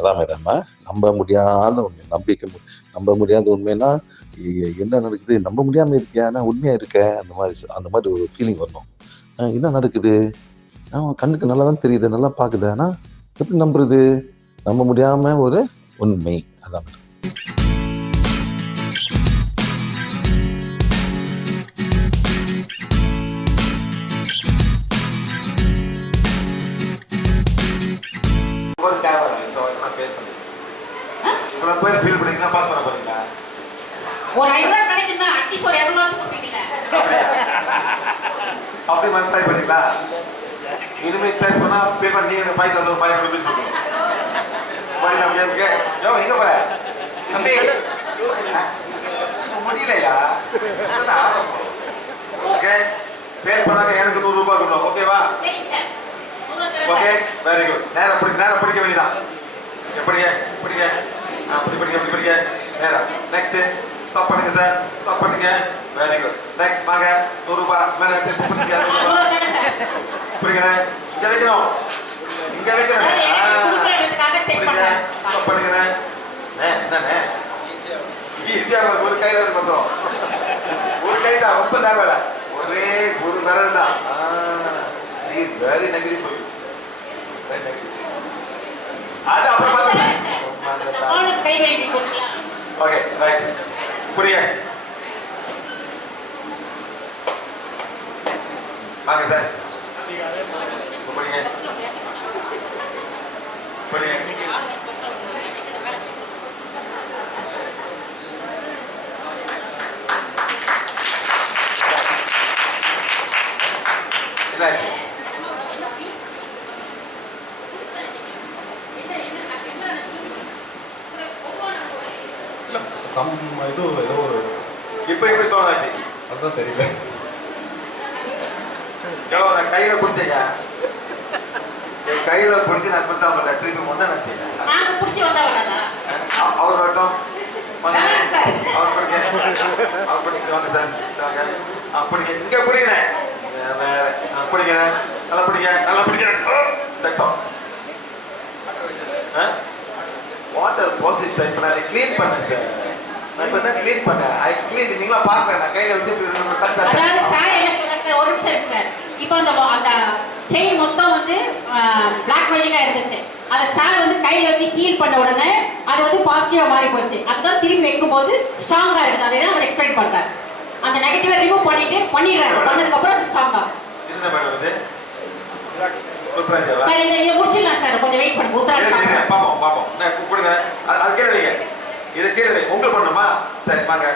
அதான் மேடம், நம்ப முடியாத உண்மை, நம்ப முடியாத உண்மைன்னா என்ன நடக்குது, நம்ப முடியாம இருக்கியா, ஆனா உண்மையா இருக்க, அந்த மாதிரி ஒரு ஃபீலிங் வரணும். என்ன நடக்குது, கண்ணுக்கு நல்லா தான் தெரியுது, நல்லா பாக்குது, ஆனா எப்படி நம்புறது, நம்ப முடியாம ஒரு உண்மை. அதான் மேடம். ஃபீல் பண்ணீங்கன்னா பாஸ் பண்ண போறீங்களா? ஒரு 500 கிடைக்குன்னா அட்லீஸ்ட் ஒரு 200 கொடுப்பீங்க. அப்படி மாதிரி ட்ரை பண்ணீங்களா? இனிமே டெஸ்ட் பண்ணா பே பண்ணி 5000 ரூபாய் கொடுப்பீங்க. மாதிரி நம்ம கேட்க யோ எங்க போற தம்பி முடியலையா? ஓகே ஃபேல் பண்ணாக்க எனக்கு 100 ரூபாய் கொடுக்கணும். ஓகேவா? Okay very good. நேரம் படிக்க வேண்டியதான். எப்படிங்க படிக்க அப்படி படிக்க நேரம். நெக்ஸ்ட் ஸ்டாப் பண்ணுங்க சார், ஸ்டாப் பண்ணுங்க. Very good. நெக்ஸ்ட் வாங்க 100 ரூபாய் மேல எடுத்து புடிங்க. புரியுங்க, இங்க வைக்கணும், இங்க வைக்கணும். ஸ்டாப் பண்ணுங்க. என்னண்ணே ஈஸியா ஒரு கையில வந்துடும். ஒரு கை தான், ரொம்ப தேவையில்ல, ஒரே ஒரு விரல் தான். Very negative, very negative. அது அப்புறம் ஓகே ரைட். புரிய வாங்க சார், புரியுங்க புரியுங்க. இல்லை இது ஏதோ ஒரு இப்போ எப்படி தோணாச்சு அதுதான் தெரியல. நான் கையில பிடிச்சேங்க, என் கையில பிடிச்சி நான் கொடுத்தா அவங்க திருப்பி ஒண்ணு நினைச்சேங்க. அவர் வரட்டும், அவர் படிக்க சார். அப்படிங்க இங்க பிடிங்க, வேற பிடிங்க, நல்லா பிடிங்க, நல்லா பிடிங்க. வாட்டர் பாசிட்டிவ் டைப் பண்ணி க்ளீன் பண்ணேன் சார். நான் இப்போ தான் க்ளீன் பண்ணேன். ஐ க்ளீன். நீங்களா பார்க்கல, நான் கையில வச்சு அதாவது சார் என்ன சொல்றாரு, ஒரு நிமிஷம் சார். இப்போ அந்த செயின் மொத்தம் வந்து பிளாக் வெல்டிங்கா இருந்துச்சு. அதை சார் வந்து கையில வச்சு ஹீல் பண்ண உடனே அது வந்து பாசிட்டிவா மாறி போச்சு. அதுதான் திரும்பி வைக்கும் போது ஸ்ட்ராங்கா இருக்குது. அதை தான் அவர் எக்ஸ்பெக்ட் பண்றாரு. அந்த நெகட்டிவா ரிமூவ் பண்ணிடுறாரு. பண்ணதுக்கு அப்புறம் அது ஸ்ட்ராங்கா. என்ன பண்ணுது? சார் இதை முடிச்சிடலாம் சார், கொஞ்சம் வெயிட் பண்ணுங்க. உத்தரா பாப்போம். நான் கூப்பிடுங்க, அது கீழே வைங்க, இதை கீழே வைங்க. உங்களுக்கு பண்ணுமா? சரி வாங்க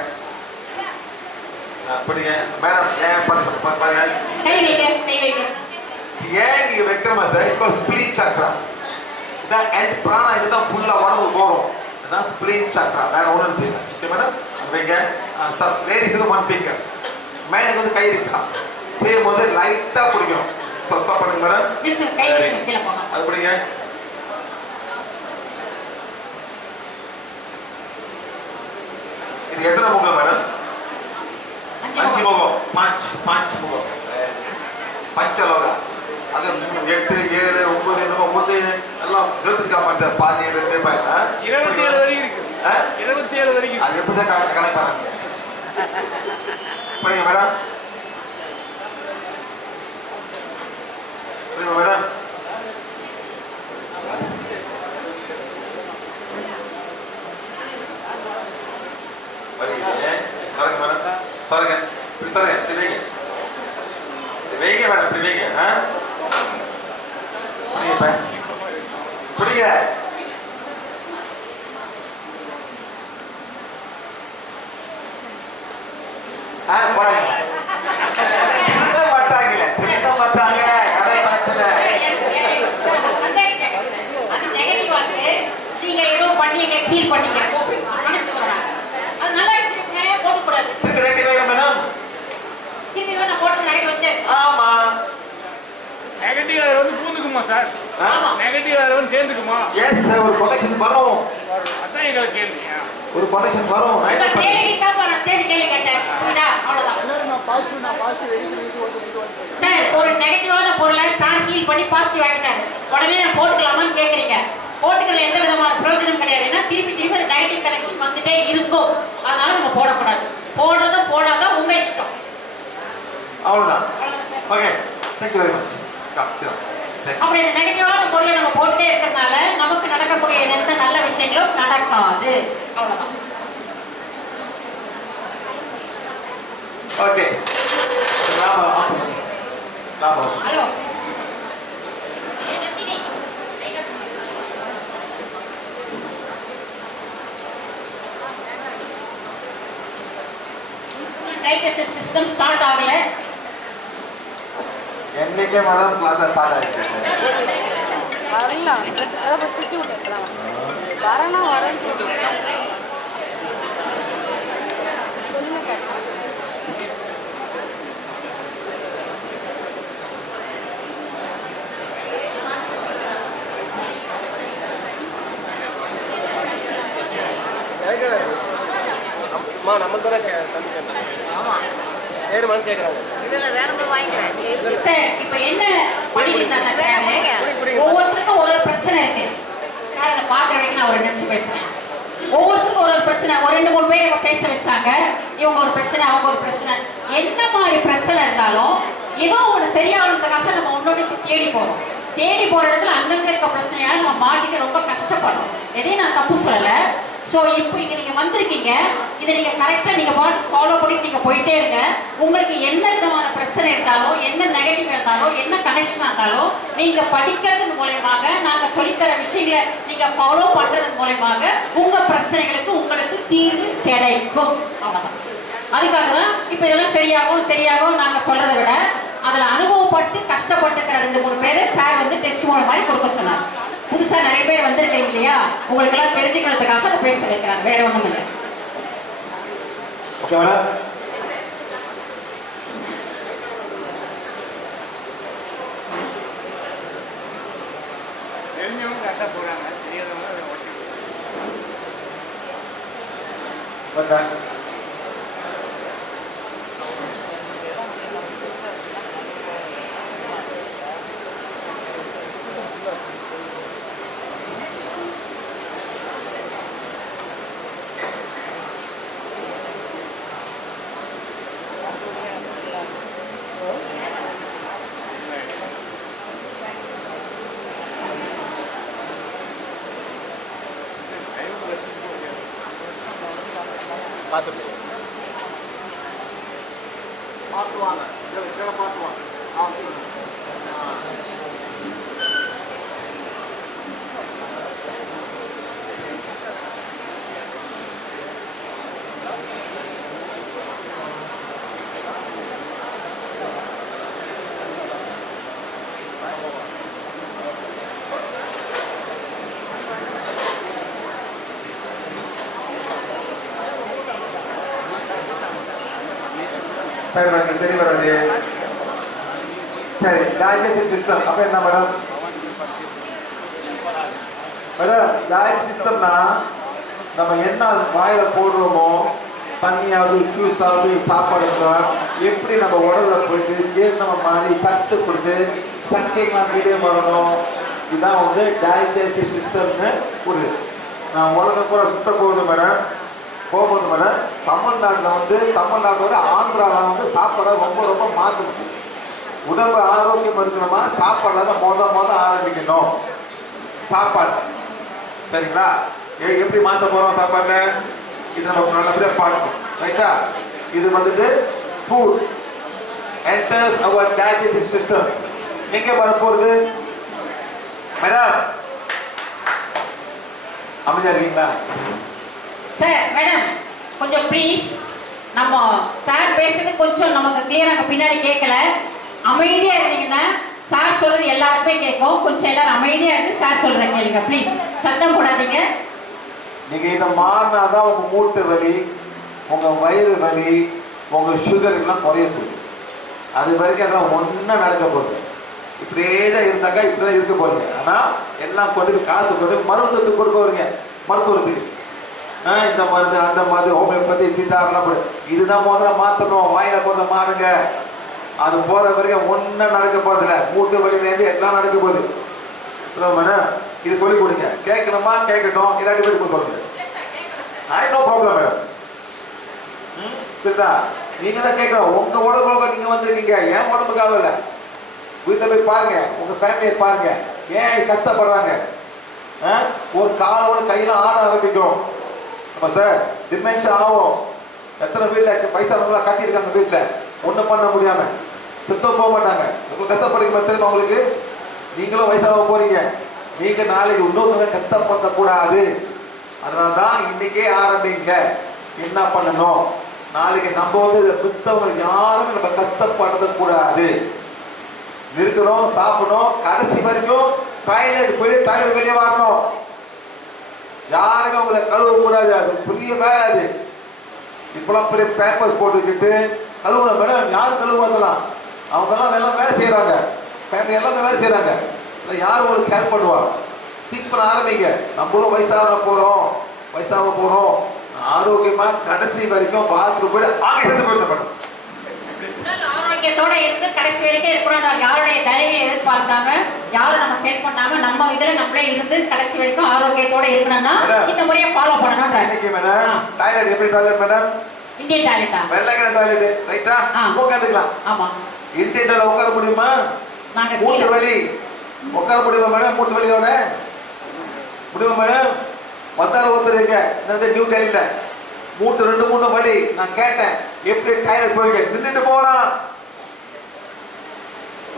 அப்படிங்க மேடம். ஏன் பாருங்க, கை வைங்க. ஏன் நீங்க வைக்கிறமா சார்? இப்போ ஸ்பிளிட் சக்ரா இதான் அண்ட் பிராணா, இதுதான் ஃபுல்லா உடம்பு போகும். இதுதான் ஸ்பிளிட் சக்ரா, வேற ஒன்றும் செய்யல. ஓகே மேடம் வைங்க. சார் லேடிஸுக்கு 1 ஃபிங்கர், மேனுக்கு வந்து கை வைக்கலாம். செய்யும் போது லைட்டா பிடிக்கணும். ஸ்டாப் பண்ணுங்க மேடம். அது பிடிங்க. இது எத்தனை முகம் மேடம்? 5 முகம். 5 முகம். பஞ்சலோகா. அது 8 7 9 என்னமோ ஒன்று எல்லாம் நிறுத்திக்கா மாட்டார். பாதி 2 27 வரைக்கும் இருக்கு. 27 வரைக்கும். அது எப்படி தான் கணக்கு பண்ணாங்க? புரியுங்க மேடம்? புரியுங்க மேடம்? பாருங்க மேடம், பாருங்க வைங்க மேடம், வைங்க. புரியுங்க போடாங்க. திருத்த மாட்டாங்க கடை பிரச்சனை. அது நெகட்டிவா இருக்கு. நீங்க ஏதோ பண்ணீங்க, ஃபீல் பண்ணீங்க, அது நல்லா இருந்துச்சு, போட கூடாது. திருப்பி ரெடி வைங்க மேடம். திருப்பி வேணா போட்டு ரைட் வந்து. ஆமா நெகட்டிவ் அது வந்து பூந்துக்குமா சார்? நெகட்டிவ் அது வந்து சேர்ந்துக்குமா? எஸ் சார், ஒரு ப்ரொடெக்ஷன் வரும். அதான் எங்க கேள்வியா? ஒரு ப்ரொடெக்ஷன் வரும். நான் கேள்வி தான் நான் சேர்த்து கேள்வி கேட்டேன். புரியுதா? அவ்வளவுதான். எல்லாரும் நான் பாசிட்டிவ் சார், ஒரு நெகட்டிவான பொருளை சார் ஃபீல் பண்ணி பாசிட்டிவ் ஆகிட்டாரு. உடனே நான் போட்டுக்கலாமான்னு கேட்குறீங்க. போட்டுக்கல எந்த விதமான திருப்பி திருப்பி அந்த நெகட்டிவ் கனெக்ஷன் வந்துட்டே இருக்கும். அதனால நம்ம போடக்கூடாது. போடுறதும் போடாத உங்க இஷ்டம். அவ்வளவுதான். Okay, thank you very much. அப்படி இந்த நெகட்டிவான பொருளை நம்ம போட்டுட்டே இருக்கிறதுனால நமக்கு நடக்கக்கூடிய எந்த நல்ல விஷயங்களும் நடக்காது. அவ்வளவுதான். Okay, hello, digestive system start ஆகல. என்னைக்கே மேடம் கிளாஸ் ஸ்டார்ட் ஆயிடுச்சு. வரலாம் அதை சுற்றி விட்டுருக்கலாம். வரணும் வரேன்னு சொல்லுங்க. அம்மா நம்ம தானே தம்பி கேட்குறாங்க. ஆமாம், வேணுமான்னு கேட்குறாங்க. இதில் வேணும் வாங்கிக்கிறேன். சார், இப்போ என்ன பண்ணிருந்தாங்க, ஒவ்வொருத்தருக்கும் ஒரு பிரச்சனை இருக்கு. அதை பார்க்குற வரைக்கும் நான் ஒரு நிமிஷம் பேசுறேன். ஒவ்வொருத்தருக்கும் ஒரு பிரச்சனை, ஒரு 2-3 பேர் பேச வச்சாங்க. இவங்க ஒரு பிரச்சனை, அவங்க ஒரு பிரச்சனை. என்ன மாதிரி பிரச்சனை இருந்தாலும் ஏதோ ஒன்று சரியாகிறதுக்காக நம்ம ஒன்னொன்று தேடி போறோம். தேடி போற இடத்துல அங்கங்க இருக்க பிரச்சனையால நம்ம மாட்டிக்க ரொம்ப கஷ்டப்படுறோம். எதையும் நான் தப்பு சொல்லலை. ஸோ இப்போ இங்கே நீங்கள் வந்திருக்கீங்க, இதை நீங்கள் கரெக்டாக நீங்கள் ஃபாலோ பண்ணிட்டு நீங்கள் போயிட்டே இருங்க. உங்களுக்கு என்ன விதமான பிரச்சனை இருந்தாலும், என்ன நெகட்டிவ் இருந்தாலும், என்ன கனெக்ஷனாக இருந்தாலும், நீங்கள் படிக்கிறதன் மூலயமாக, நாங்கள் சொல்லித்தர விஷயங்களை நீங்கள் ஃபாலோ பண்ணுறதன் மூலயமாக உங்கள் பிரச்சனைகளுக்கு உங்களுக்கு தீர்வு கிடைக்கும். அவ்வளோதான். அதுக்காக தான் இப்போ இதெல்லாம் சரியாகும் நாங்கள் சொல்கிறத விட அதில் அனுபவப்பட்டு கஷ்டப்பட்டுக்கிற 2-3 பேர் சார் வந்து டெஸ்ட் மூலம் மாதிரி கொடுக்க சொன்னார். புதுசாக நிறைய பேர் வந்திருக்கிறீங்க இல்லையா, உங்களுக்கு எல்லாம் தெரிஞ்சுக்கிறதுக்காக அதை பேச வைக்கிறாங்க, வேற ஒன்றும் இல்லை. Okay madam. தெரிஞ்சவங்க கரெக்டாக போகிறாங்க, தெரியாதவங்க அதை ஓட்டி பார்த்துட்டு பார்த்துவாங்க, பார்த்துவாங்க. சரி மேடம், சரி வராது. சரி, டைஜஸ்டிவ் சிஸ்டம் அப்போ என்ன மேடம்? மேடம், டைஜஸ்டிவ் சிஸ்டம்னா நம்ம என்ன வாயில போடுறோமோ, தண்ணியாவது ஜூஸாவது சாப்பாடு எப்படி நம்ம உடல்ல போயிட்டு ஜீரணம் மாதிரி சத்து கொடுத்து சக்கைலாம் வெளியே வரணும். இதுதான் வந்து டைஜஸ்டிவ் சிஸ்டம்னு ஒரு நான் உலகம் கூட சுத்த போகுது மேடம். போகும்போது மேடம், தமிழ்நாட்டோட ஆந்திராவில் வந்து சாப்பாடை ரொம்ப மாற்றணும். உடம்பு ஆரோக்கியம் இருக்கணுமா, சாப்பாடில் தான் மொத ஆரம்பிக்கணும். சாப்பாடு சரிங்களா? எப்படி மாற்ற போகிறோம் சாப்பாட்டில், இது நம்ம நல்லபடியாக பார்க்கணும். ரைட்டா? இது வந்துட்டு ஃபுட் என்டர்ஸ் அவர் டைஜஸ்டிவ் சிஸ்டம். எங்கே வரப்போகுது மேடம்? அமைதியாக இருக்கீங்களா சார்? மேடம் கொஞ்சம் ப்ளீஸ், நம்ம சார் பேசுறது கொஞ்சம் நமக்கு கிளியராக பின்னாடி கேட்கல. அமைதியாக இருந்தீங்கன்னா சார் சொல்றது எல்லாருக்குமே கேட்கும். கொஞ்சம் எல்லாரும் அமைதியாக இருந்து சார் சொல்றத கேளுங்க ப்ளீஸ், சத்தம் போடாதீங்க. நீங்கள் இதை மாறினாதான் உங்கள் மூட்டு வலி, உங்கள் வயிறு வலி, உங்கள் சுகர் எல்லாம் குறைய போகுது. அது வரைக்கும் அதெல்லாம் ஒன்றும் நடக்க போகுது. இப்படியே தான் இருந்தாக்கா இப்படி தான் இருக்க போறீங்க. ஆனால் எல்லாம் கொண்டு காசு கொண்டு மருந்துக்கு கொடுக்க வரீங்க. மருத்துவத்துக்கு இந்த மருந்து அந்த மருந்து ஹோமியோபதி சீதாரெல்லாம் இதுதான் முதல்ல மாற்றணும். வாயில போத மாறுங்க. அது போகிற வரைக்கும் ஒன்றும் நடக்க போதில்லை. மூட்டு வலியிலேருந்து எல்லாம் நடக்க போகுது. மேடம், இது சொல்லிக் கொடுங்க. கேட்கணுமா கேட்கட்டும், இல்லாட்டி போய் சொல்லுங்க. I no problem madam. சரிதா? நீங்க தான் கேட்கணும், உங்க உடம்புல நீங்க வந்திருக்கீங்க, ஏன் உடம்புக்காக இல்லை. வீட்டில் போய் பாருங்க, உங்க ஃபேமிலியை பாருங்க, ஏன் கஷ்டப்படுறாங்க. ஒரு காலோட கையில ஆட ஆரம்பிக்கும். ஆமா சார், டிமென்ஷன் ஆகும். எத்தனை வீட்டில் வயசானவங்களா கத்திருக்காங்க, வீட்டில் ஒன்றும் பண்ண முடியாம சுத்தம் போக மாட்டாங்க. உங்களுக்கு கஷ்டப்படுறீங்க தெரியுமா உங்களுக்கு? நீங்களும் வயசாக போறீங்க. நீங்க நாளைக்கு இன்னொருத்தவங்க கஷ்டப்படக்கூடாது. அதனால தான் இன்னைக்கே ஆரம்பிங்க. என்ன பண்ணணும், நாளைக்கு நம்ம வந்து புத்தவங்க யாரும் நம்ம கஷ்டப்படுறது கூடாது. இருக்கணும், சாப்பிடணும், கடைசி வரைக்கும் டாய்லெட் போயிட்டு டாய்லெட் வெளியே வரணும். யாருமே உங்களை கழுவ கூடாது. அது பெரிய வேலை. அது இப்பெல்லாம் பெரிய பேப்பர்ஸ் போட்டுக்கிட்டு கழுவுன மேடம் யாரும் கழுவுவதெல்லாம் அவங்கெல்லாம் எல்லாம் வேலை செய்கிறாங்க. ஃபேமிலி எல்லாமே வேலை செய்கிறாங்க. இல்லை யார் உங்களுக்கு ஹெல்ப் பண்ணுவா? திங்க் பண்ண ஆரம்பிங்க. நம்மளும் வயசாக போகிறோம் ஆரோக்கியமாக கடைசி வரைக்கும் பாத்ரூம் போயிட்டு ஆரோக்கியத்தை போயிட்டு மேடம். ஆரோக்கியத்தோட இருந்து கடைசி வரைக்கும் இருக்கணும். யாருடைய தயவை எதிர்பார்க்காம, யாரும் நம்ம ஹெல்ப் பண்ணாம, நம்ம இதுல நம்மளே இருந்து கடைசி வரைக்கும் ஆரோக்கியத்தோட இருக்கணும்னா இந்த முறையை ஃபாலோ பண்ணணும். மேடம் டாய்லெட் எப்படி டாய்லெட் மேடம்? இந்தியன் டாய்லெட்டா? வெள்ளைக்கிற டாய்லெட் ரைட்டா? உட்காந்துக்கலாம். ஆமா. இந்தியன்ல உட்கார முடியுமா? மூட்டு வலி உட்கார முடியுமா மேடம்? மூட்டு வலியோட முடியுமா மேடம்? வந்தாலும் ஒருத்தருங்க இந்த நியூ டெல்லியில மூட்டு 2-3 வலி. நான் கேட்டேன் எப்படி டாய்லெட் போய்ங்க? நின்றுட்டு போகலாம்.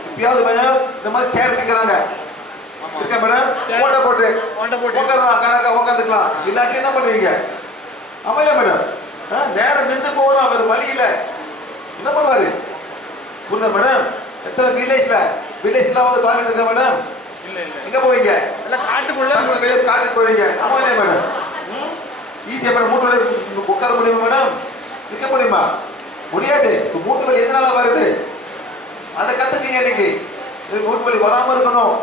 இப்பயாவது மேடம் இந்த மாதிரி சேர் இருக்கிறாங்க இருக்கா மேடம்? ஓட்ட போட்டு உட்காரலாம், கணக்கா உட்காந்துக்கலாம். இல்லாட்டி என்ன பண்ணுவீங்க? அமையா மேடம்? நேரம் நின்று போகலாம். அவர் வழியில என்ன பண்ணுவாரு? புரியுதா மேடம்? எத்தனை வில்லேஜ்ல வந்து டாய்லெட் இருக்கா மேடம்? எங்க போவீங்க? காட்டுக்கு போவீங்க. ஆமா இல்லையா மேடம்? ஈஸியா மேடம் மூட்டு வலி உட்கார முடியுமா மேடம்? இருக்க முடியுமா? முடியாது. மூட்டு வலி எதனால வருது? அதை கத்துக்கீங்க இன்னைக்கு. மூட்டு வலி வராம இருக்கணும்.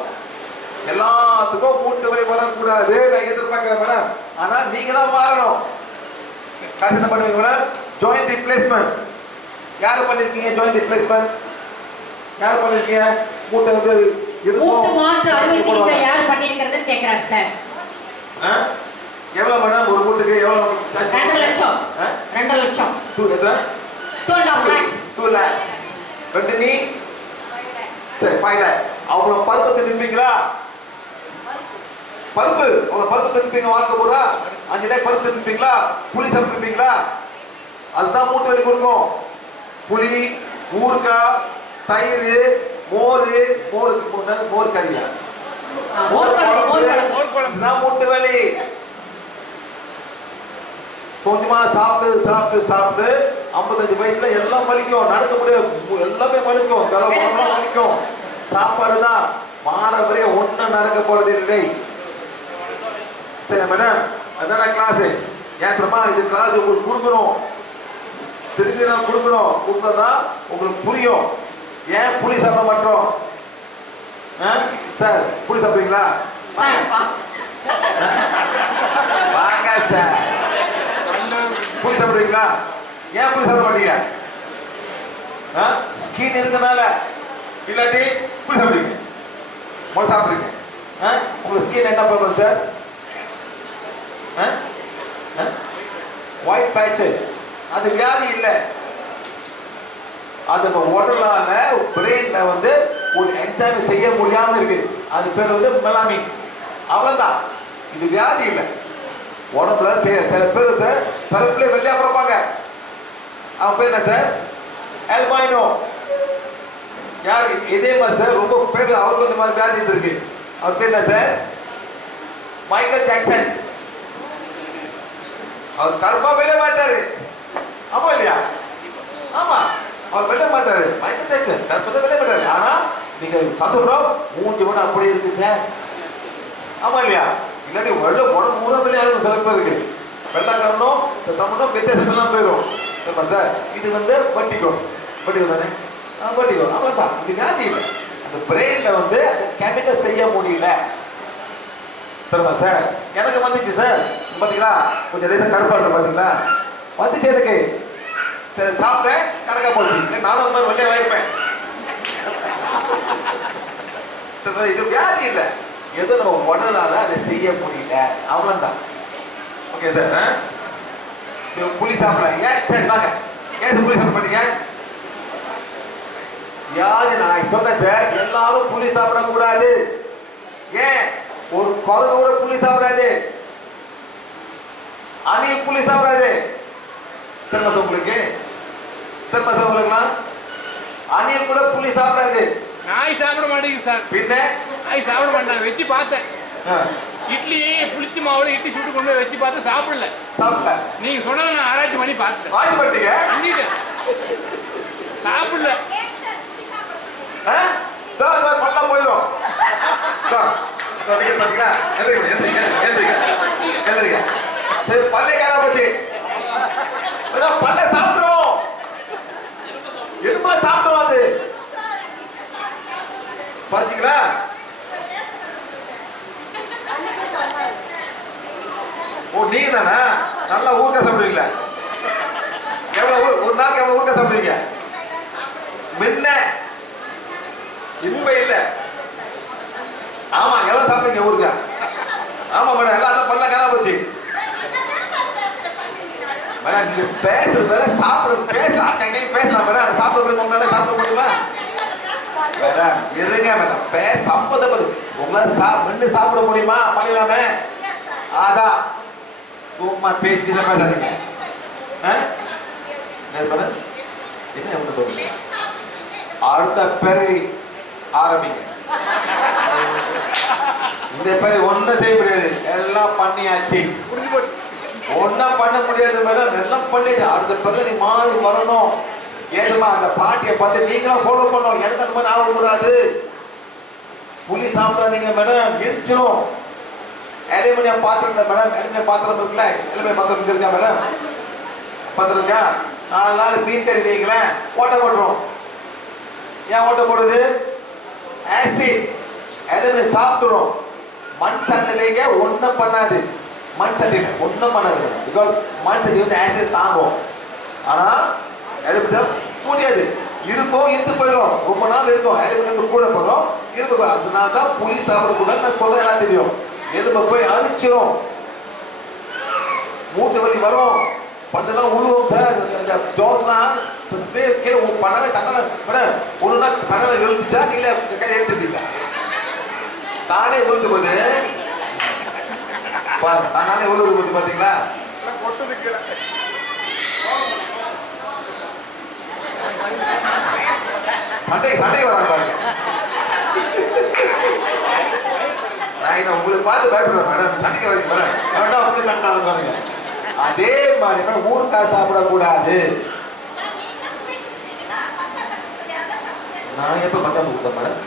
எல்லாத்துக்கும் மூட்டு வலி வரக்கூடாது நான் எதிர்பார்க்கிறேன் மேடம். ஆனா நீங்க தான் மாறணும். காசு என்ன பண்ணுவீங்க மேடம்? Joint replacement. யாரு பண்ணிருக்கீங்க ஜாயிண்ட் ரிப்ளேஸ்மெண்ட்? யார் பண்ணிருக்கீங்க? மூட்டை வந்து மூட்டு மாற்று அறுவை சிகிச்சை யார் பண்ணிருக்கிறதுன்னு கேக்குறாரு சார். எவ்வளவு மேடம் ஒரு மூட்டுக்கு எவ்வளவு? 2 லட்சம். 2 லட்சம். 2.5 lakhs. 2 lakhs. 2 நீ சரி 5 lakh. அவ்வளவு பருப்பு தின்பீங்களா? பருப்பு அவ்வளவு பருப்பு தின்பீங்க வாழ்க்கை பூரா? 5 lakh பருப்பு தின்பீங்களா? புளி சாப்பிட்டுப்பீங்களா? அதுதான் மூட்டு வலி கொடுக்கும். புளி, ஊறுகாய், தயிர், மோர் கறியா? இதுதான் மூட்டு வலி. கொஞ்சமா சாப்பிட்டு 55 வயசுல எல்லாம் வலிக்கும். நடக்க முடியும், எல்லாமே வலிக்கும், வலிக்கும். சாப்பாடு தான் மாற வரைய ஒன்றும் நடக்க போறது இல்லை. சரி மேடம், அதான் கிளாஸ். ஏன் தெரியுமா? இது கிளாஸ் உங்களுக்கு கொடுக்கணும், திரும்பி நான் கொடுக்கறதான் உங்களுக்கு புரியும். ஏன் புளி சாப்பிட மாட்டோம்? சார் புளி சாப்பிடுவீங்களா? வாங்க சார். புளி சாப்பிடுவீங்களா? ஏன் புளி சாப்பிட மாட்டீங்க? ஸ்கின் இருக்கனால. இல்லாட்டி புளி சாப்பிடுவீங்க. முதல்ல சாப்பிடுறீங்க. உங்களுக்கு ஸ்கின் என்ன ப்ராப்ளம் சார்? White patches. அது வியாதி இல்லை. அது உடலால பிரெயின்ல வந்து ஒரு என்சைம் செய்ய முடியாம இருக்கு. அது பேர் வந்து மெலாமின். அவ்வளவுதான். இது வியாதி இல்லை. உடம்புல சில பேர் சார் பருப்புல வெள்ளையா பிறப்பாங்க. அவன் பேர் என்ன சார்? ஆல்பைனோ. யார் இதே மாதிரி சார் ரொம்ப ஃபேமஸ். அவருக்கு இந்த மாதிரி வியாதி இருக்கு. அவர் பேர் என்ன சார்? Michael Jackson. அவர் கருப்பா வெள்ள மாட்டாரு. ஆமா இல்லையா? ஆமா, அவர் வெள்ள மாட்டாரு. மைக்கேல் ஜாக்சன் கருப்பா வெள்ள மாட்டாரு. ஆனா நீங்க சந்தோஷம் மூஞ்சி கூட அப்படி இருக்கு சார். ஆமா இல்லையா? இல்லாட்டி வெள்ள உடம்பு மூணு வெள்ளையாகும். சில பேர் இருக்கு வெள்ளக்காரனும் தமிழும் வித்தியாசம் எல்லாம் போயிடும். சார் இது வந்து வட்டிக்கோ தானே? வட்டிக்கோ அவ்வளோதான். இது வியாதி இல்லை. அந்த பிரெயின்ல வந்து அந்த கெமிக்கல் செய்ய முடியல. தெரியுமா சார்? எனக்கு வந்துச்சு சார். பார்த்தீங்களா கொஞ்சம் லேசாக கருப்பாடு பார்த்தீங்களா? வந்துச்சு எனக்கு. சரி சாப்பிட்டேன், கணக்கா போச்சு. நானும் மாதிரி வெளியே வாய்ப்பேன். இது வியாதி இல்லை. ஏதோ நம்ம உடலால அதை செய்ய முடியல. அவ்வளோதான். Okay sir. சரி, புளி சாப்பிடல ஏன்? சரி வாங்க, ஏன் புளி சாப்பிட மாட்டீங்க? யாது நான் சொன்னேன் சார், எல்லாரும் புளி சாப்பிடக்கூடாது. ஏன்? ஒரு குரங்கு கூட புளி சாப்பிடாது, அணில் புளி சாப்பிடாது. தெரியுமா உங்களுக்கு? தெரியுமா உங்களுக்குலாம்? அணில் கூட புளி சாப்பிடாது. நாய் சாப்பிட மாட்டேங்குது சார். பின்ன நாய் சாப்பிட மாட்டேன். வச்சு பார்த்தேன், இட்லி புளிச்ச மாவுல இட்லி சுட்டு கொண்டு போய் வச்சு பார்த்து சாப்பிடல. சாப்பிடல. நீங்க சொன்னதை நான் ஆராய்ச்சி பண்ணி பார்த்தேன். ஆய்ச்சி பண்ணிட்டீங்க? பண்ணிட்டேன், சாப்பிடல. பல்லா போயிடும். பாத்தீங்களா? எந்திரிங்க. சரி, பல்லே காணா போச்சு. பல்ல சாப்பிடுறோம், எருமா சாப்பிடுறோம். அது பாத்தீங்களா? ஓ, நீங்க தானே நல்லா ஊறுகாய் சாப்பிடுவீங்களா? எவ்வளவு ஒரு நாளைக்கு எவ்வளவு ஊறுகாய் சாப்பிடுவீங்க? முன்ன இப்ப இல்ல. ஆமா, எவ்வளவு சாப்பிடுங்க ஊறுகாய்? ஆமா மேடம், எல்லாம் பல்ல காணா போச்சு. மேடம் நீங்க பேசுறது வேற, சாப்பிடுறது பேசலாம். பேசலாம் மேடம், சாப்பிடுறது சாப்பிட முடியுமா மேடம்? இருங்க மேடம், சம்பந்தப்பது உங்களால மென்னு சாப்பிட முடியுமா? பண்ணிடலாமே. அதான் சும்மா பேசிட்டு பேசாதீங்க. என்ன ஒண்ணு அடுத்த பிறகு ஆரம்பிங்க. இந்த பிறகு ஒன்னும் செய்ய முடியாது, எல்லாம் பண்ணியாச்சு. ஒன்னும் பண்ண முடியாது மேடம், எல்லாம் பண்ணியாச்சு. அடுத்த பிறகு நீ மாறி வரணும். ஏதுமா அந்த பாட்டியை பார்த்து நீங்களும் ஃபாலோ பண்ணணும். எனக்கு அந்த மாதிரி ஆக கூடாது. புளி சாப்பிடாதீங்க மேடம், எரிச்சிடும். அலுமினியம் பாத்திரம் தான் மேடம், அலுமினியம் பாத்திரம் இருக்குல்ல, அலுமினியம் பாத்திரம் இருக்கா மேடம்? பாத்திரம் இருக்கா? 4 நாள் மீன் கறி வைங்களேன், ஓட்டை போட்டுரும். ஏன் ஓட்டை போடுறது? ஆசிட். அலுமினியம் சாப்பிட்டுரும். மண் சட்டில் வைங்க, ஒன்றும் பண்ணாது. மண் சட்டியில் ஒன்றும் பண்ணாது, பிகாஸ் மண் சட்டி வந்து ஆசிட் தாங்கும். ஆனால் அலுமினியம் முடியாது, இருக்கும், இருந்து போயிடும். ரொம்ப நாள் இருக்கும், அலுமினியம் கூட போயிடும், இருக்கும். அதனால தான் புளி சாப்பிடக்கூடாது நான் சொல்ல எல்லாம் தெரியும். எலும்பை போய் அரிச்சிடும், மூட்டு வலி வரும், பண்டெல்லாம் உழுவோம் சார். இந்த ஜோஸ்லாம் கீழே பண்ணாலே தன்னால மேடம், ஒரு நாள் தன்னால எழுத்துச்சா நீங்களே கையில் எடுத்துட்டீங்க? தானே விழுந்து போது தன்னாலே விழுது போது பார்த்தீங்களா? கொட்டுது கீழே. சண்டை வராங்க பாருங்க. நான் என்ன உங்களுக்கு பார்த்து பயப்படுறேன் மேடம், சண்டைக்கு வரீங்க மேடம். வேண்டாம் அப்படி தண்டாவது பாருங்க. அதே மாதிரி மேடம் ஊறுகாய் சாப்பிடக்கூடாது. நான் எப்ப மட்டம் கொடுத்தேன் மேடம்?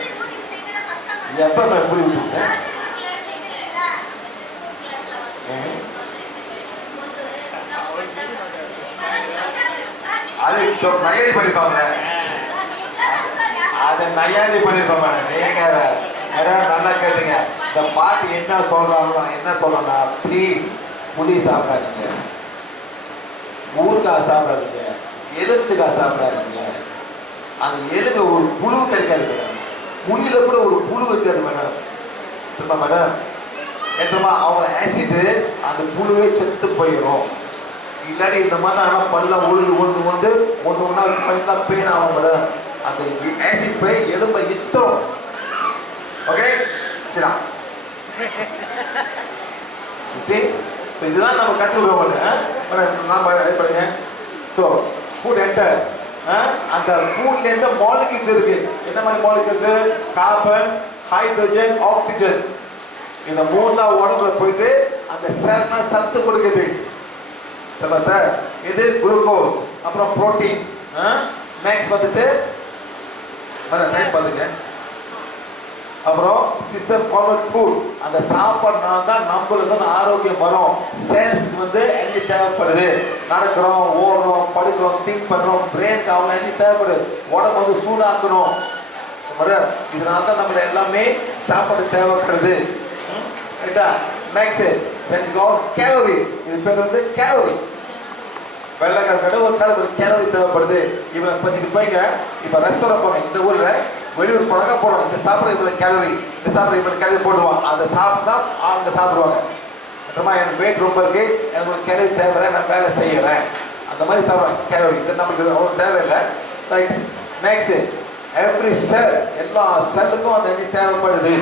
எப்ப நான் புளி விட்டுட்டேன்? அது நையாடி பண்ணிருப்பாங்க, அதை நையாண்டி பண்ணிருப்பாங்க. நீங்க மேடம் நல்லா கேட்டுங்க, இந்த பாட்டு என்ன சொல்றாங்க, என்ன சொல்றேன்னா ப்ளீஸ் புளி சாப்பிடாதீங்க, ஊறுகாய் சாப்பிடாதீங்க, எலுமிச்சக்காய் சாப்பிடாதீங்க. அந்த எலும்பு ஒரு புழு கிடைக்காது மேடம், புளியில கூட ஒரு புழு இருக்காது மேடம். திரும்ப மேடம் ஏற்றமா அவங்க ஆசிடு அந்த புழுவே செத்து போயிடும். இல்லாட்டி இந்த மாதிரி ஆனால் பல்ல உழுது ஒன்று ஒன்றா பண்ணலாம், பெயின் ஆகும் மேடம். அந்த ஆசிட் போய் எலும்பை இத்தரும். ஓகே சரியா? சரி, இதுதான் நம்ம கற்றுக்கிறோம். நாம் பண்ணுங்க. ஸோ ஃபுட் என்டர், அந்த ஃபுட்லேருந்து மாலிக்யூல்ஸ் இருக்கு. என்ன மாதிரி மாலிக்யூல்ஸ்? Carbon, hydrogen, oxygen. இந்த 3 உடம்புல போயிட்டு அந்த செல்னா சத்து கொடுக்குது. சரிங்களா சார்? இது குளுக்கோஸ், அப்புறம் புரோட்டீன். மேக்ஸ் பார்த்துட்டு டைம் பார்த்துங்க. அப்புறம் சிஸ்டம் ஃபார்வர்ட் ஃபுட், அந்த சாப்பாடுனால தான் நம்மளுக்கு வந்து ஆரோக்கியம் வரும். செல்ஸ்க்கு வந்து எனர்ஜி தேவைப்படுது. நடக்கிறோம், ஓடுறோம், படுக்கிறோம், திங்க் பண்ணுறோம், பிரெயினுக்கு அவ்வளோ எனர்ஜி தேவைப்படுது. உடம்பு வந்து சூடாக்கணும். இதனால தான் நம்மள எல்லாமே சாப்பாடு தேவைப்படுது. ரைட்டா? Next calories. இது பேர் வந்து கேலரி. வெள்ளைக்கார ஒரு கேலரி தேவைப்படுது. இவன் இப்போ நீங்கள் போய்ங்க, இப்போ ரெஸ்டாரண்ட் போங்க, இந்த ஊரில் வெளியூர் போனாங்க போடுவோம், இந்த சாப்பிட்ற இவ்வளோ கேலரி, இந்த சாப்பிட்ற இவ்வளோ கேலரி போடுவான். அதை சாப்பிட்டா அவங்க சாப்பிடுவாங்க. அப்புறமா எனக்கு வெயிட் ரொம்ப இருக்கு, எனக்கு ஒரு கேலரி தேவை, நான் வேலை செய்யறேன், அந்த மாதிரி தவிர கேலரி இது நமக்கு அவ்வளோ தேவையில்லை. ரைட். நெக்ஸ்ட், எவ்ரி செல், எல்லா செல்லுக்கும் அந்த எண்ணெய் தேவைப்படுது.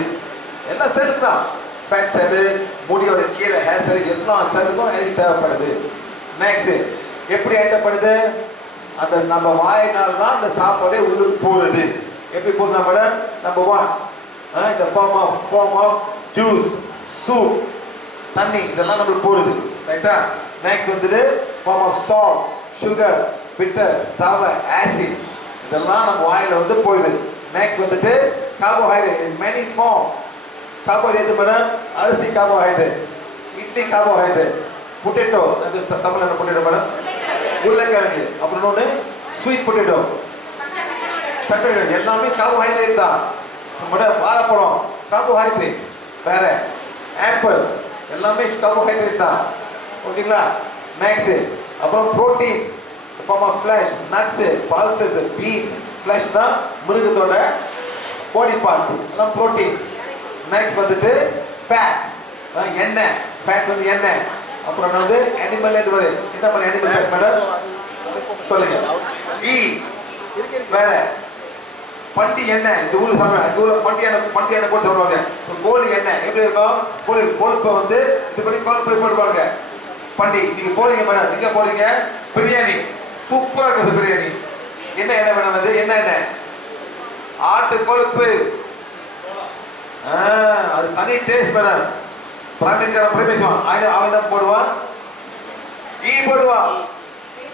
எல்லா செல்லுக்கு தான், ஃபேட் செல்லு, முடியோட கீழே ஹேர் செல், எல்லா செல்லுக்கும் எண்ணெய் தேவைப்படுது. நெக்ஸ்ட், எப்படி எண்ணப்படுது? அந்த நம்ம வாயினால் தான் அந்த சாப்பாடே உள்ளுக்கு போகிறது. எப்படி போகுது மேடம்? நம்பர் 1 இந்த ஃபார்ம் ஆஃப் ஜூஸ், சூப், தண்ணி, இதெல்லாம் நம்மளுக்கு போகுது. ரைட்டா? நெக்ஸ்ட் வந்துட்டு form of salt, sugar, bitter, sour, acid, இதெல்லாம் நம்ம வாயில வந்து போயிடுது. நெக்ஸ்ட் வந்துட்டு carbohydrate in many form. Carbohydrate madam, அரிசி கார்போஹைட்ரேட், இட்லி கார்போஹைட்ரேட், பொட்டேட்டோ, அது தமிழ்ல என்ன பொட்டேட்டோ மேடம்? உருளைக்கிழங்கு. அப்புறம் ஒன்று ஸ்வீட் பொட்டேட்டோ, சக்கரை, எல்லாமே கார்போஹைட்ரேட் தான். மேடம் வாழைப்பழம் கார்போஹைட்ரேட், வேற ஆப்பிள் எல்லாமே கார்போஹைட்ரேட் தான். ஓகேங்களா? நெக்ஸ்ட் அப்புறம் protein form of flesh, nuts, pulses, bean. ஃப்ளஷ்னா மிருகத்தோட பாடி பார்ட்ஸ், எல்லாம் புரோட்டீன். நெக்ஸ்ட் வந்துட்டு ஃபேட், எண்ணெய். ஃபேட் வந்து எண்ணெய். அப்புறம் வந்து அனிமல் இது வருது. என்ன பண்ண அனிமல் ஃபேட் மேடம் சொல்லுங்க? கீ, வேற பண்டி எண்ணெய். இந்த ஊரில் சாப்பிடுவாங்க, இந்த ஊரில் பண்டி எண்ணெய் போட்டு சாப்பிடுவாங்க. கோழி எண்ணெய் எப்படி இருக்கும்? கோழி கொழுப்பை வந்து இது பண்ணி கொழுப்பு போட்டுப்பாங்க. பண்டி. நீங்க போறீங்க மேடம், எங்க போறீங்க? பிரியாணி சூப்பரா இருக்கு பிரியாணி. என்ன எண்ணெய் மேடம்? அது என்ன எண்ணெய்? ஆட்டு கொழுப்பு. அது தனி டேஸ்ட் மேடம். பிராமின்கார பிரமேஸ்வரன் அவன் தான் போடுவான், கீ போடுவான்.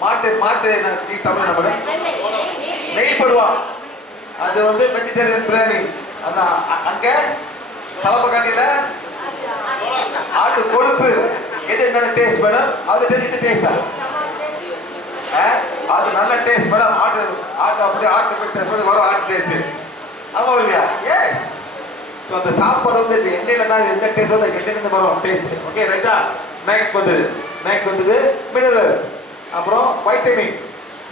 மாட்டு கீ தமிழ் மேடம் நெய் போடுவான். அது வந்து வெஜிடேரியன் பிரியாணி. அந்த அங்க தலப்பக்காட்டியில ஆட்டு கொழுப்பு. எது என்ன டேஸ்ட் மேடம்? அது டேஸ்ட், இது டேஸ்டா? அது நல்ல டேஸ்ட் மேடம். ஆட்டு அப்படியே ஆட்டு டேஸ்ட் வரும், ஆட்டு டேஸ்ட். ஆமா இல்லையா? எஸ். ஸோ அந்த சாப்பாடு வந்து எண்ணெயில தான் எந்த டேஸ்ட் வந்து எண்ணெயிலேருந்து வரும் டேஸ்ட். ஓகே ரைட்டா? நெக்ஸ்ட் வந்தது மினரல்ஸ், அப்புறம் வைட்டமின்ஸ்,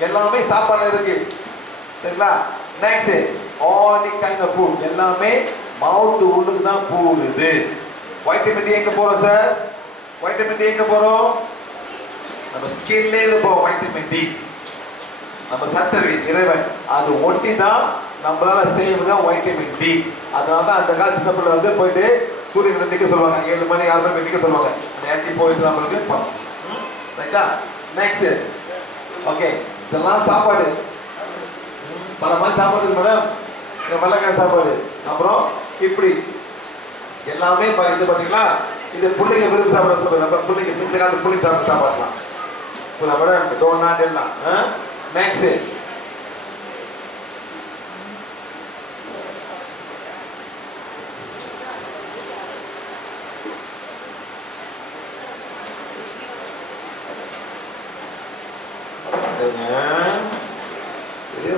எல்லாமே சாப்பாடுல இருக்கு. சரிங்களா? Next all the kind of food எல்லாமே மவுத் உள்ளுக்கு தான் போகுது. வைட்டமின் டி எங்க போறோம் சார்? வைட்டமின் டி எங்க போறோம்? நம்ம ஸ்கின்ல இருந்து போறோம். வைட்டமின் டி நம்ம சத்துரு இறைவன் அது ஒட்டி தான் நம்மளால செய்யணும் வைட்டமின் டி. அதனால தான் அந்த கால சின்ன பிள்ளை வந்து போயிட்டு சூரியன் நிற்க சொல்லுவாங்க, 7 மணி 6 மணி நிற்க சொல்லுவாங்க. அந்த எனர்ஜி போயிட்டு நம்மளுக்கு ரைட்டா? நெக்ஸ்ட் ஓகே, இதெல்லாம் சாப்பாடு. பல மாதிரி சாப்பாடு மேடம். வெள்ளைக்காய் சாப்பாடு, அப்புறம் இப்படி எல்லாமே இது பார்த்தீங்களா? இது பிள்ளைங்க விரும்பி சாப்பிட, நம்ம பிள்ளைங்க இந்த காலத்து பிள்ளைங்க சாப்பிட்டு சாப்பாடுலாம் மேடம். டோனாட் எல்லாம். நெக்ஸ்ட்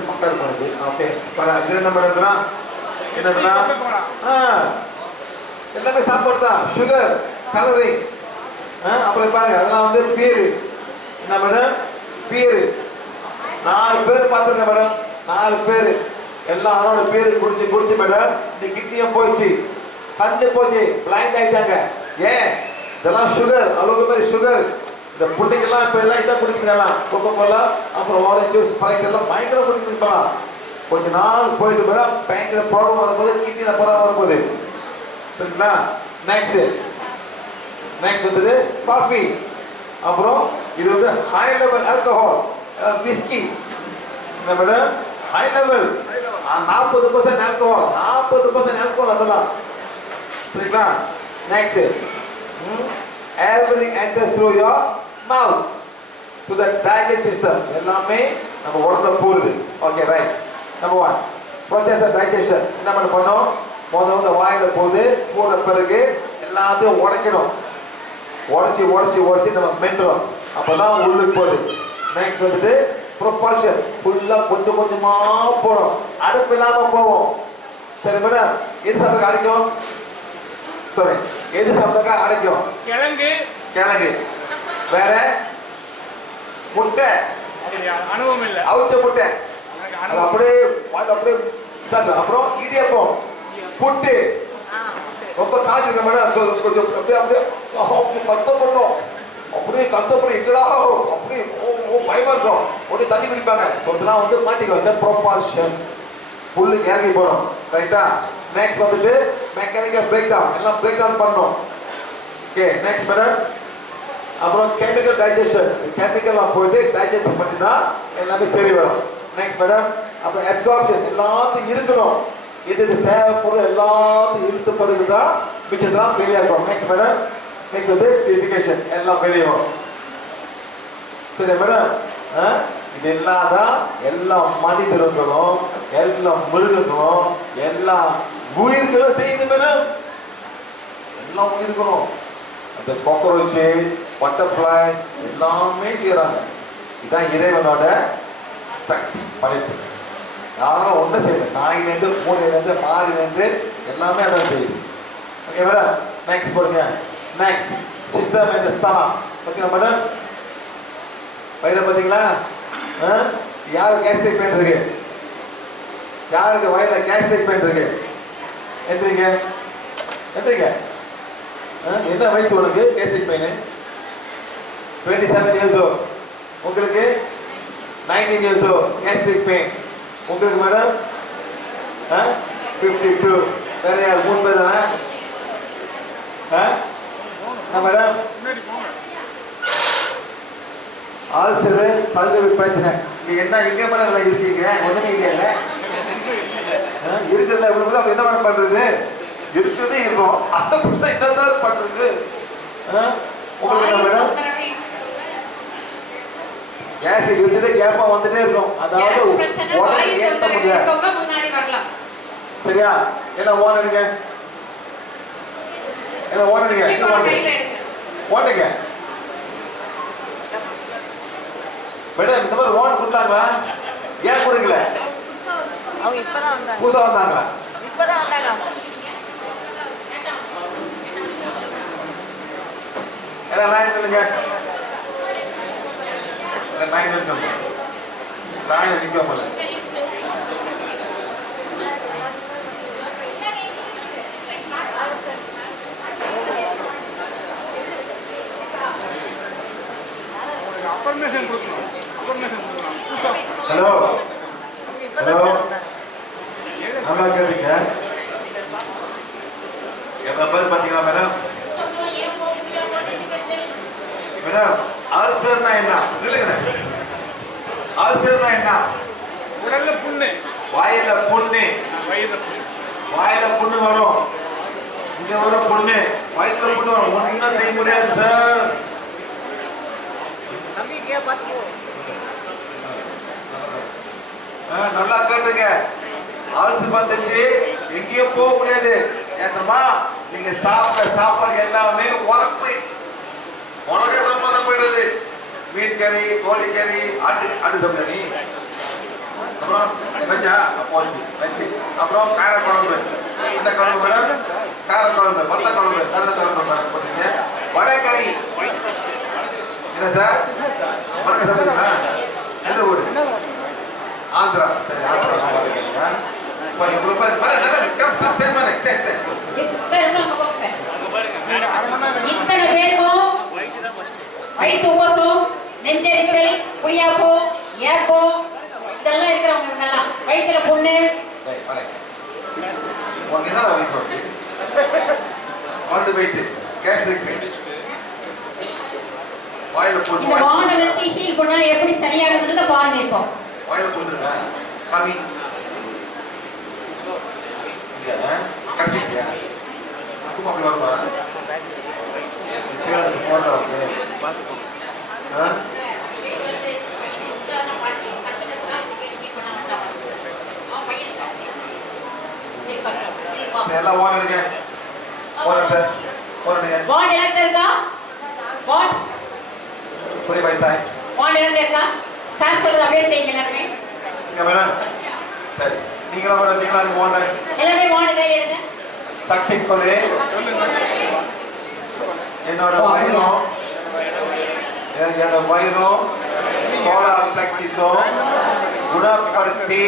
மக்கள் பண்ணுது. ஓகே, நம்பர் என்னதுன்னா எல்லாமே சாப்பாடு தான். சுகர், கலரிங், அப்புறம் பாருங்க அதெல்லாம் வந்து பேரு. என்ன மேடம்? பேரு 4 பேர் பார்த்துருங்க மேடம். 4 பேர் எல்லாம் அவனோட பேரு குடிச்சு மேடம் இந்த கிட்னியும் போயிடுச்சு, கண்ணு போச்சு, பிளைண்ட் ஆயிட்டாங்க. ஏன்? இதெல்லாம் சுகர், அவ்வளவு மாதிரி சுகர். இந்த பிள்ளைங்கெல்லாம் இப்போ எல்லாம் இதான் குடிக்கலாம், கொக்கோ கோலா, அப்புறம் ஆரஞ்சு ஜூஸ், ஸ்ப்ரைட் எல்லாம் பயங்கர குடிக்கலாம். கொஞ்ச நாள் போயிட்டு மேடம் பயங்கர ப்ராப்ளம் வரும்போது கிட்னியில் ப்ராப்ளம் வரும்போது. சரிங்களா? நெக்ஸ்ட் வந்தது காஃபி. அப்புறம் இது வந்து ஹை லெவல் ஆல்கஹால், விஸ்கி. என்ன madam? High level 40% alcohol, 40% alcohol அதெல்லாம். சரிங்களா? Next everything enters through your mouth to the digestive system. எல்லாமே நம்ம உடம்புல போகுது. Okay right. Number 1 process of digestion. என்ன பண்ணணும்? முதல்ல வாயில போகுது, போன பிறகு எல்லாத்தையும் உடைக்கணும். உடைச்சி நம்ம மென்றோம், அப்பதான் உள்ளுக்கு போகுது. நெக்ஸ்ட் வந்துட்டு ப்ரொபல்ஷன், ஃபுல்லா கொஞ்சம் கொஞ்சமா போடும், அடுப்பு இல்லாம போவோம். சரி மேடம், எது சாப்பிட அடைக்கும்? சரி, எது சாப்பிட்டாக்கா அடைக்கும்? கிழங்கு. வேற முட்டை, அனுபவம் இல்லை. அவிச்ச முட்டை, அது அப்படியே. அப்புறம் இடியப்பம், புட்டு, ரொம்ப காய்ச்சிருக்க மேடம் கொஞ்சம் அப்படியே அப்படியே அப்படியே கஷ்டப்படணும் அப்படியே கஷ்டப்படும் எங்கடா அப்படியே பயமா இருக்கும் அப்படியே தண்ணி குடிப்பாங்க ஸோ இதெல்லாம் வந்து மாட்டிக்கு வந்து ப்ரொபால்ஷன் புல்லுக்கு இறங்கி போடும் ரைட்டா நெக்ஸ்ட் வந்துட்டு மெக்கானிக்கல் பிரேக் டவுன் எல்லாம் பிரேக் டவுன் பண்ணணும் ஓகே நெக்ஸ்ட் மேடம் அப்புறம் கெமிக்கல் டைஜஷன் கெமிக்கல்லாம் போயிட்டு டைஜஷன் பண்ணி தான் எல்லாமே சரி வரும் நெக்ஸ்ட் மேடம் அப்புறம் அப்சார்ப்ஷன் எல்லாத்தையும் இருக்கணும் இது தேவைப்படுற எல்லாத்தையும் இழுத்து பிறகு தான் மிச்சத்தெல்லாம் வெளியே இருக்கும் நெக்ஸ்ட் மேடம் நெக்ஸ்ட் வந்து பியூரிஃபிகேஷன் எல்லாம் வெளியே வரும் சரி மேடம் இது எல்லாம் தான் எல்லா மனிதர்களும் எல்லா மிருகங்களும் எல்லா உயிர்களும் செய்யுது மேடம் எல்லாம் உயிர்களும் அந்த காக்ரோச்சு பட்டர்ஃப்ளை எல்லாமே செய்யறாங்க இதுதான் இறைவனோட சக்தி படைப்பு யாரும் ஒன்றும் செய்யல நாயிலேருந்து பூனையிலேருந்து மாறிலேருந்து எல்லாமே அதான் செய்யுது ஓகே மேடம் நெக்ஸ்ட் போடுங்க நெக்ஸ்ட் சிஸ்டம் இந்த ஸ்டமக் ஓகே மேடம் வயிறு பார்த்தீங்களா யாருக்கு கேஸ்ட்ரிக் பெயின் இருக்கு யாருக்கு வயிறுல கேஸ்ட்ரிக் பெயின் இருக்கு எந்திரிங்க எந்திரிங்க என்ன வயசு உனக்கு கேஸ்ட்ரிக் பெயின் 27 years old உங்களுக்கு 19 years old கேஸ்ட்ரிக் பெயின் உங்களுக்கு மேடம் 52 வேற யார் 3 பேர் தானே மேடம் ஆல்சரு பல்கவி பிரச்சனை இங்க என்ன எங்க மேடம் இருக்கீங்க ஒண்ணுமே இல்லையா இருக்குதுல இவ்வளவு அப்ப என்ன மேடம் பண்றது இருக்குதே இருக்கும் அந்த பிரச்சனை என்னதான் பண்றது உங்களுக்கு மேடம் கேஸ் விட்டுட்டு கேப்பா வந்துட்டே இருக்கும் அதாவது உடனே ஏற்ற முடியாது சரியா என்ன ஓடுங்க என்ன ஓடுங்க ஓடுங்க மேடம் இந்த மாதிரி ஓன் கொடுத்தாங்களா ஏன் கொடுக்கல அவங்க இப்பதான் வந்தாங்க புதுசா வந்தாங்களா இப்பதான் வந்தாங்க எல்லாம் லைன் நில்லுங்க லைன் நில்லுங்க லைன் நிக்க போல அஃபர்மேஷன் கொடுக்கணும் ஹலோ இப்பதான் ஹலோ வந்தாங்க நல்லா கேட்டீங்க எவ்வளோ பேர் பார்த்தீங்களா மேடம் மேடம் அல்சர்னா என்ன இல்லைங்க அல்சர்னா என்ன உடல்ல புண்ணு வாயில புண்ணு வயிறு வாயில புண்ணு வரும் இங்க வர புண்ணு வயிற்றுல புண்ணு வரும் ஒன்றும் செய்ய முடியாது சார் நம்பிக்கையா பார்த்து நல்லா கேட்டுங்க ஆல்சு வந்துச்சு எங்கேயும் போக முடியாது ஏத்தமா நீங்க சாப்பிட்ட சாப்பாடு எல்லாமே உரப்பு உலக சம்பந்தப்படுறது மீன் கறி கோழி கறி ஆட்டு சாப்பிட நீ அப்புறம் வெஞ்சா போச்சு வச்சு அப்புறம் கார குழம்பு என்ன குழம்பு மேடம் கார குழம்பு மத்த குழம்பு நல்ல குழம்பு போட்டீங்க வடைக்கறி என்ன சார் வடக்க சாப்பிடுங்களா எந்த ஊர் ஆந்திரா சரி ஆந்திரா இப்போ இவ்வளோ இத்தனை பேருக்கும் வயிற்று உபசம் நெஞ்செரிச்சல் புளியாப்போ ஏப்போ இதெல்லாம் இருக்கிறவங்க இவங்கெல்லாம் வயிற்றுல புண்ணு உனக்கு என்னடா வயசு வருது 2 வயசு கேஸ்ட்ரிக் பெயின் வாயில இந்த புண்ணு பாண்டை வச்சு ஹீல் பண்ணா எப்படி சரியாகுதுன்றத பாருங்க இப்போ வாயில புண்ணுங்க காமி இல்ல கடிச்சிட்டியா சும்மா அப்படி வருமா போடுறா எல்லாம் ஓடுங்க ஓடுங்க சார் ஓடுங்க பாண்ட் எல்லாம் இருக்கா பாண்ட் புரிய வயசாய் பாண்ட் எல்லாம் இருக்கா சார் சொல்றது அப்படியே செய்யுங்க எல்லாருமே இங்க மேடம் சரி நீங்களா மேடம் நீங்களா நீங்க ஓடுங்க எல்லாமே பாண்ட் கையில் எடுங்க சக்தி கொலை என்னோட வயிறும் சோலார் பிளெக்சிஸும் குணப்படுத்தி